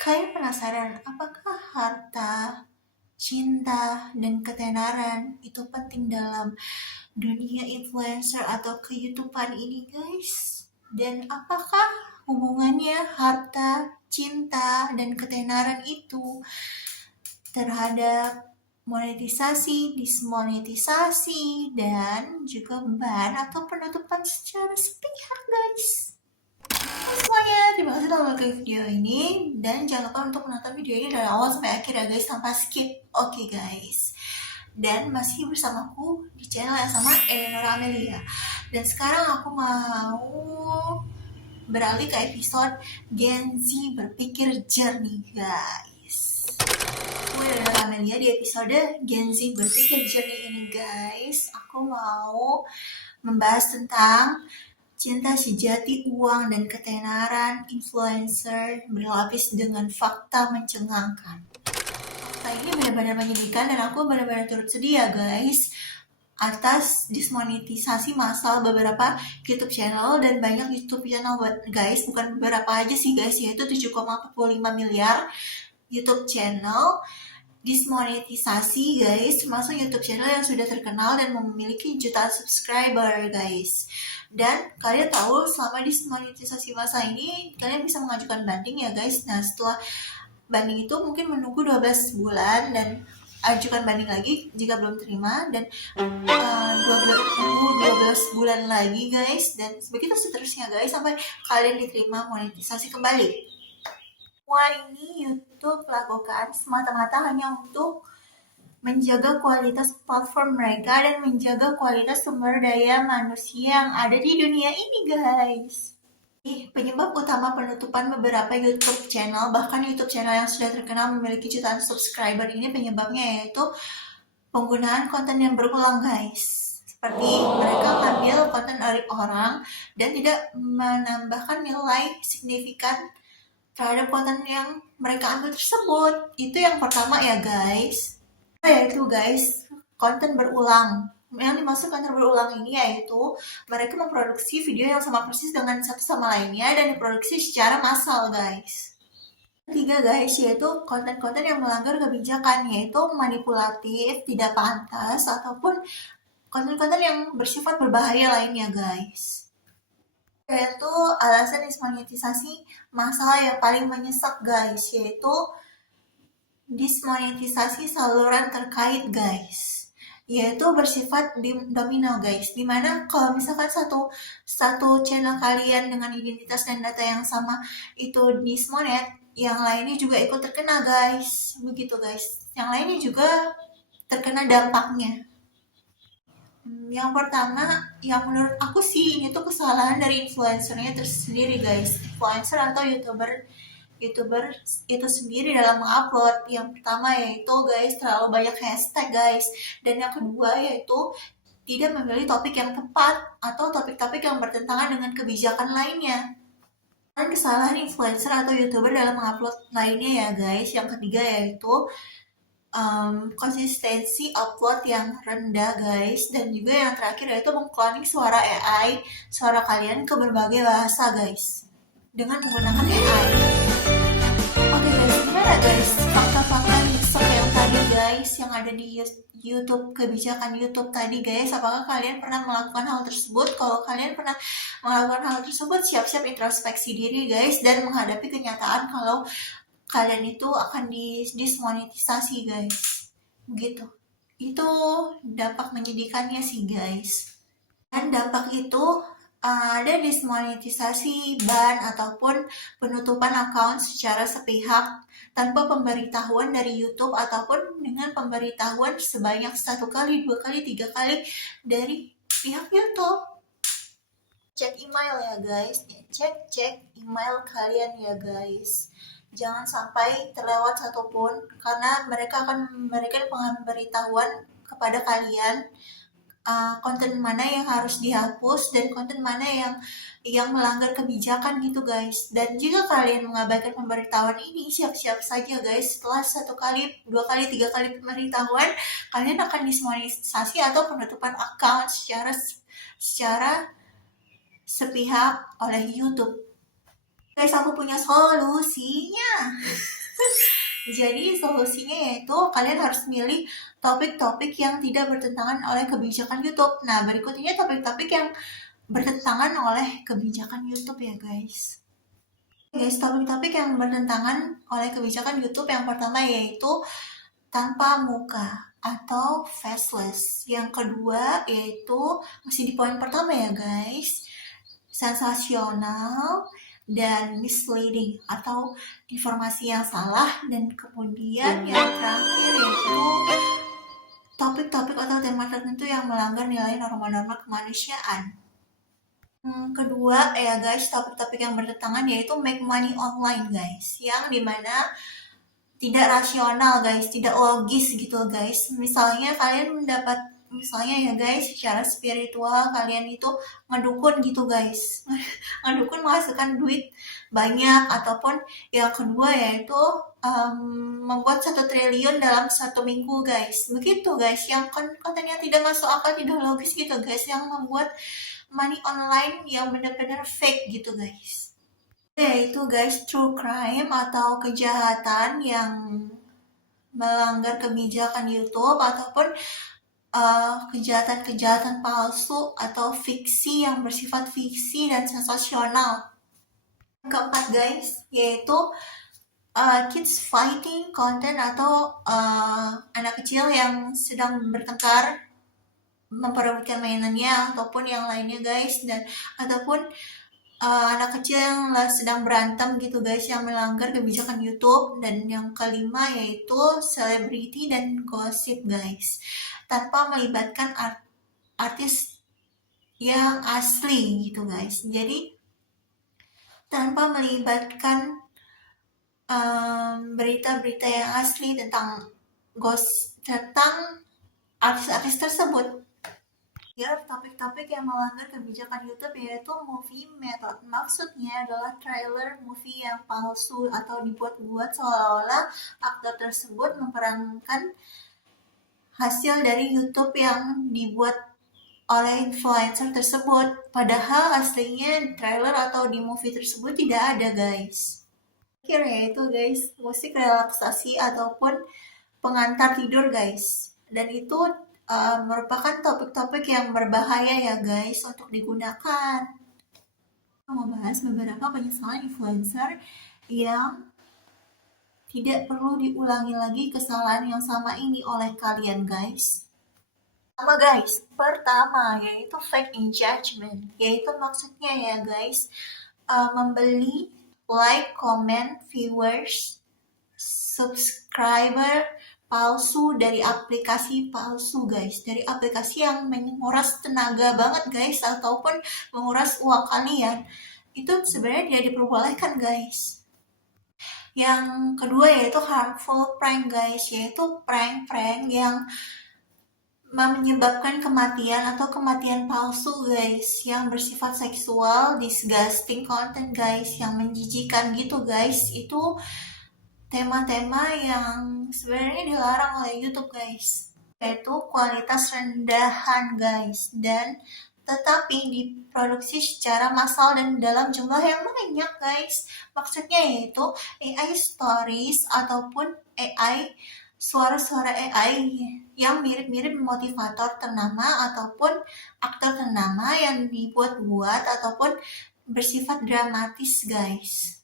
Kalian penasaran apakah harta, cinta, dan ketenaran itu penting dalam dunia influencer atau ke-YouTubean ini, guys? Dan apakah hubungannya harta, cinta, dan ketenaran itu terhadap monetisasi, dismonetisasi, dan juga ban atau penutupan secara sepihak, guys? Semuanya, terima kasih telah menonton video ini dan jangan lupa untuk menonton video ini dari awal sampai akhir ya guys, tanpa skip. Oke guys. Dan masih bersamaku di channel yang sama, Eleonora Amelia. Dan sekarang aku mau beralih ke episode Gen Z berpikir jernih guys. Aku Eleonora Amelia di episode Gen Z berpikir jernih ini guys. Aku mau membahas tentang cinta sejati, uang, dan ketenaran influencer berlapis dengan fakta mencengangkan. Fakta ini benar-benar menyedihkan dan aku benar-benar turut sedih ya guys atas dismonetisasi massal beberapa YouTube channel dan banyak YouTube channel guys, bukan beberapa aja sih guys, yaitu 7,45 miliar YouTube channel dismonetisasi guys, termasuk YouTube channel yang sudah terkenal dan memiliki jutaan subscriber guys. Dan kalian tahu selama dismonetisasi masa ini kalian bisa mengajukan banding ya guys. Nah setelah banding itu mungkin menunggu 12 bulan dan ajukan banding lagi jika belum terima, dan 12 bulan lagi guys, dan begitu seterusnya guys sampai kalian diterima monetisasi kembali. Semua ini YouTube lakukan semata-mata hanya untuk menjaga kualitas platform mereka dan menjaga kualitas sumber daya manusia yang ada di dunia ini guys. Penyebab utama penutupan beberapa YouTube channel, bahkan YouTube channel yang sudah terkenal memiliki jutaan subscriber ini, penyebabnya yaitu penggunaan konten yang berulang guys. Seperti mereka mengambil konten dari orang dan tidak menambahkan nilai signifikan terhadap konten yang mereka ambil tersebut. Itu yang pertama ya guys. Yaitu guys, konten berulang. Yang dimaksud konten berulang ini yaitu mereka memproduksi video yang sama persis dengan satu sama lainnya dan diproduksi secara massal guys. Ketiga guys, yaitu konten-konten yang melanggar kebijakan, yaitu manipulatif, tidak pantas, ataupun konten-konten yang bersifat berbahaya lainnya guys. Yaitu alasan dismonetisasi masalah yang paling menyesak guys, yaitu dismonetisasi saluran terkait guys, yaitu bersifat domino guys, dimana kalau misalkan satu channel kalian dengan identitas dan data yang sama itu dismonet, yang lainnya juga ikut terkena guys, begitu guys, yang lainnya juga terkena dampaknya. Yang pertama, yang menurut aku sih ini tuh kesalahan dari influencernya tersendiri guys, influencer atau youtuber itu sendiri dalam mengupload. Yang pertama yaitu guys, terlalu banyak hashtag guys, dan yang kedua yaitu tidak memilih topik yang tepat atau topik-topik yang bertentangan dengan kebijakan lainnya. Dan kesalahan influencer atau youtuber dalam mengupload lainnya ya guys, yang ketiga yaitu konsistensi upload yang rendah guys, dan juga yang terakhir yaitu mengcloning suara AI, suara kalian ke berbagai bahasa guys dengan menggunakan AI. Oke guys, gimana guys fakta-fakta nyesek yang tadi guys, yang ada di YouTube, kebijakan YouTube tadi guys? Apakah kalian pernah melakukan hal tersebut? Kalau kalian pernah melakukan hal tersebut, siap-siap introspeksi diri guys dan menghadapi kenyataan kalau kalian itu akan dismonetisasi guys. Begitu. Itu dampak menyedihkannya sih guys. Dan dampak itu ada dismonetisasi, ban, ataupun penutupan akun secara sepihak tanpa pemberitahuan dari YouTube, ataupun dengan pemberitahuan sebanyak 1 kali, 2 kali, 3 kali dari pihak YouTube. Cek email ya guys, cek email kalian ya guys. Jangan sampai terlewat satupun, karena mereka akan memberikan pemberitahuan kepada kalian konten mana yang harus dihapus dan konten mana yang melanggar kebijakan gitu guys. Dan jika kalian mengabaikan pemberitahuan ini, siap-siap saja guys, setelah 1 kali, 2 kali, 3 kali pemberitahuan, kalian akan dismonetisasi atau penutupan account secara sepihak oleh YouTube. Guys, aku punya solusinya. Jadi solusinya yaitu kalian harus milih topik-topik yang tidak bertentangan oleh kebijakan YouTube. Nah, berikut ini topik-topik yang bertentangan oleh kebijakan YouTube ya guys. Guys, topik-topik yang bertentangan oleh kebijakan YouTube yang pertama yaitu tanpa muka atau faceless. Yang kedua yaitu masih di poin pertama ya guys, sensasional dan misleading atau informasi yang salah. Dan kemudian yang terakhir yaitu topik-topik atau tema tertentu yang melanggar nilai norma-norma kemanusiaan. Kedua ya guys, topik-topik yang bertentangan yaitu make money online guys, yang dimana tidak rasional guys, tidak logis gitu guys. Misalnya kalian mendapat, misalnya ya guys, secara spiritual kalian itu ngedukun gitu guys, ngedukun menghasilkan duit banyak. Ataupun yang kedua yaitu membuat 1 triliun dalam 1 minggu guys, begitu guys, yang kontennya tidak masuk akal, tidak logis gitu guys, yang membuat money online yang benar-benar fake gitu guys. Yaitu guys, true crime atau kejahatan yang melanggar kebijakan YouTube, ataupun kejahatan-kejahatan palsu atau fiksi yang bersifat fiksi dan sensasional. Keempat guys, yaitu kids fighting content atau anak kecil yang sedang bertengkar memperebutkan mainannya ataupun yang lainnya guys, dan ataupun anak kecil yang sedang berantem gitu guys, yang melanggar kebijakan YouTube. Dan yang kelima yaitu selebriti dan gosip guys, tanpa melibatkan artis yang asli gitu guys. Jadi tanpa melibatkan berita-berita yang asli tentang artis-artis tersebut. Ya, topik-topik yang melanggar kebijakan YouTube yaitu movie method. Maksudnya adalah trailer movie yang palsu atau dibuat-buat seolah-olah aktor tersebut memerankan hasil dari YouTube yang dibuat oleh influencer tersebut, padahal aslinya di trailer atau di movie tersebut tidak ada guys. Akhirnya itu guys, musik relaksasi ataupun pengantar tidur guys, dan itu merupakan topik-topik yang berbahaya ya guys untuk digunakan. Kita mau bahas beberapa penyesalan influencer yang tidak perlu diulangi lagi kesalahan yang sama ini oleh kalian guys. Pertama yaitu fake engagement, yaitu maksudnya ya guys, membeli like, comment, viewers, subscriber palsu dari aplikasi palsu guys, dari aplikasi yang menguras tenaga banget guys, ataupun menguras uang kalian. Itu sebenarnya tidak diperbolehkan guys. Yang kedua yaitu harmful prank guys, yaitu prank-prank yang menyebabkan kematian atau kematian palsu guys, yang bersifat seksual, disgusting content guys, yang menjijikan gitu guys. Itu tema-tema yang sebenarnya dilarang oleh YouTube guys, yaitu kualitas rendahan guys, dan tetapi diproduksi secara massal dan dalam jumlah yang banyak guys. Maksudnya yaitu AI stories ataupun AI suara-suara AI yang mirip-mirip motivator ternama ataupun aktor ternama yang dibuat-buat ataupun bersifat dramatis guys.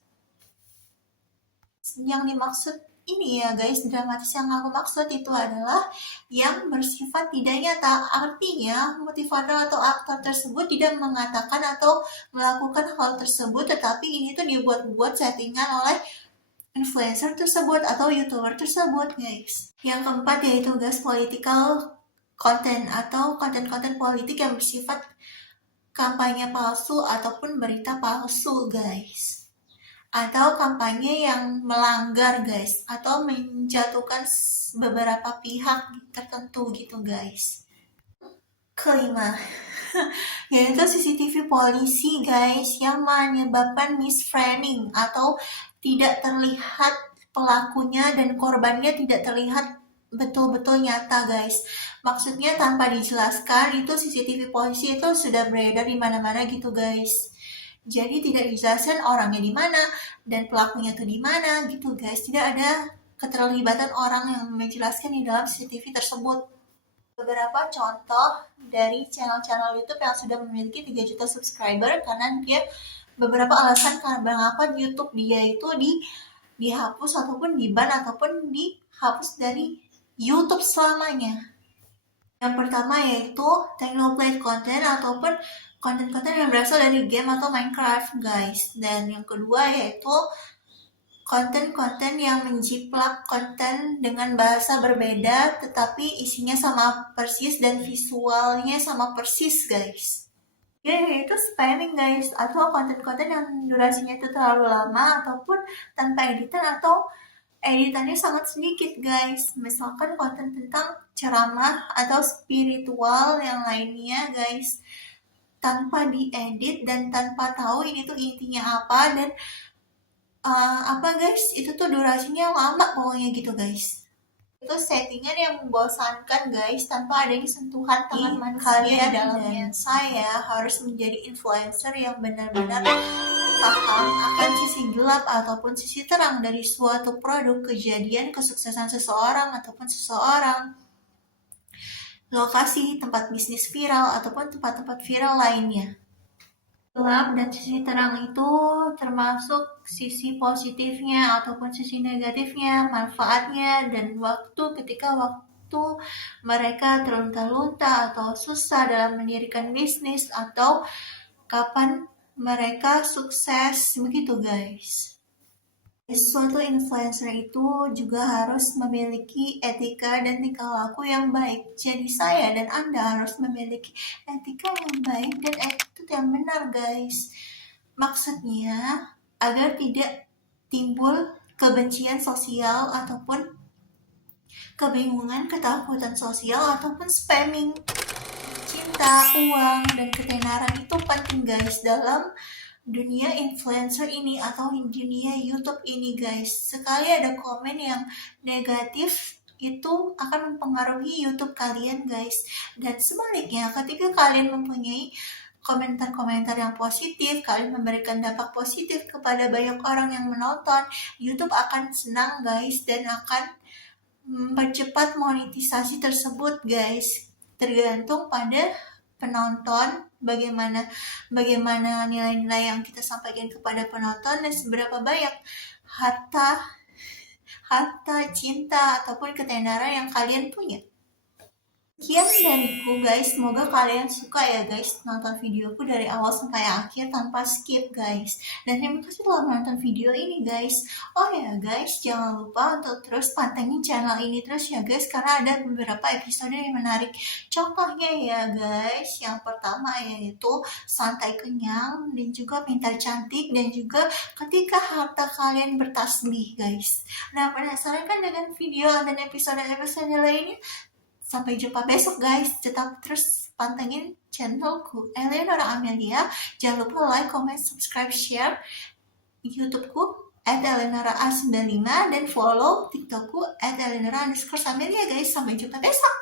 Yang dimaksud ini ya guys, dramatis yang aku maksud itu adalah yang bersifat tidak nyata. Artinya motivator atau aktor tersebut tidak mengatakan atau melakukan hal tersebut, tetapi ini tuh dibuat-buat settingan oleh influencer tersebut atau youtuber tersebut guys. Yang keempat yaitu guys, political content atau konten-konten politik yang bersifat kampanye palsu ataupun berita palsu guys, atau kampanye yang melanggar guys, atau menjatuhkan beberapa pihak tertentu gitu guys. Kelima yaitu CCTV polisi guys, yang menyebabkan misframing atau tidak terlihat pelakunya dan korbannya tidak terlihat betul-betul nyata guys. Maksudnya tanpa dijelaskan, itu CCTV polisi itu sudah beredar di mana-mana gitu guys. Jadi tidak dijelaskan orangnya di mana dan pelakunya tuh di mana gitu guys. Tidak ada keterlibatan orang yang menjelaskan di dalam CCTV tersebut. Beberapa contoh dari channel-channel YouTube yang sudah memiliki 3 juta subscriber karena dia beberapa alasan mengapa YouTube dia itu dihapus ataupun di-ban ataupun dihapus dari YouTube selamanya. Yang pertama yaitu technoplate content ataupun konten-konten yang berasal dari game atau Minecraft, guys. Dan yang kedua yaitu konten-konten yang menjiplak konten dengan bahasa berbeda tetapi isinya sama persis dan visualnya sama persis, guys. Yaitu spamming, guys, atau konten-konten yang durasinya itu terlalu lama ataupun tanpa editan atau editannya sangat sedikit, guys. Misalkan konten tentang ceramah atau spiritual yang lainnya, guys, tanpa diedit dan tanpa tahu ini tuh intinya apa dan guys, itu tuh durasinya lama pokoknya gitu, guys. Itu settingan yang membosankan, guys, tanpa adanya sentuhan tangan manusia dalamnya. Saya harus menjadi influencer yang benar-benar paham akan sisi gelap ataupun sisi terang dari suatu produk, kejadian, kesuksesan seseorang ataupun seseorang, lokasi, tempat bisnis viral ataupun tempat-tempat viral lainnya. Gelap dan sisi terang itu termasuk sisi positifnya ataupun sisi negatifnya, manfaatnya, dan ketika waktu mereka terlunta-lunta atau susah dalam mendirikan bisnis atau kapan mereka sukses, begitu, guys. Suatu influencer itu juga harus memiliki etika dan tingkah laku yang baik. Jadi saya dan Anda harus memiliki etika yang baik dan attitude yang benar, guys. Maksudnya agar tidak timbul kebencian sosial ataupun kebingungan, ketakutan sosial ataupun spamming. Cinta, uang, dan ketenaran itu penting, guys, dalam dunia influencer ini atau dunia YouTube ini, guys. Sekali ada komen yang negatif itu akan mempengaruhi YouTube kalian, guys. Dan sebaliknya, ketika kalian mempunyai komentar-komentar yang positif, kalian memberikan dampak positif kepada banyak orang yang menonton, YouTube akan senang, guys, dan akan mempercepat monetisasi tersebut, guys. Tergantung pada penonton, bagaimana nilai-nilai yang kita sampaikan kepada penonton dan seberapa banyak harta, cinta ataupun ketenaran yang kalian punya. Sekian dariku, guys. Semoga kalian suka ya, guys, nonton videoku dari awal sampai akhir tanpa skip, guys. Dan terima kasih telah menonton video ini, guys. Oh ya, guys, jangan lupa untuk terus pantengin channel ini terus ya, guys, karena ada beberapa episode yang menarik. Contohnya ya, guys, yang pertama yaitu santai kenyang dan juga pintar cantik dan juga ketika harta kalian bertasbih, guys. Nah, penasaran kan dengan video dan episode lainnya? Sampai jumpa besok, guys. Tetap terus pantengin channelku Eleonora Amelia. Jangan lupa like, comment, subscribe, share YouTubeku @eleonora95 dan follow TikTokku @eleonora_amelia, guys. Sampai jumpa besok.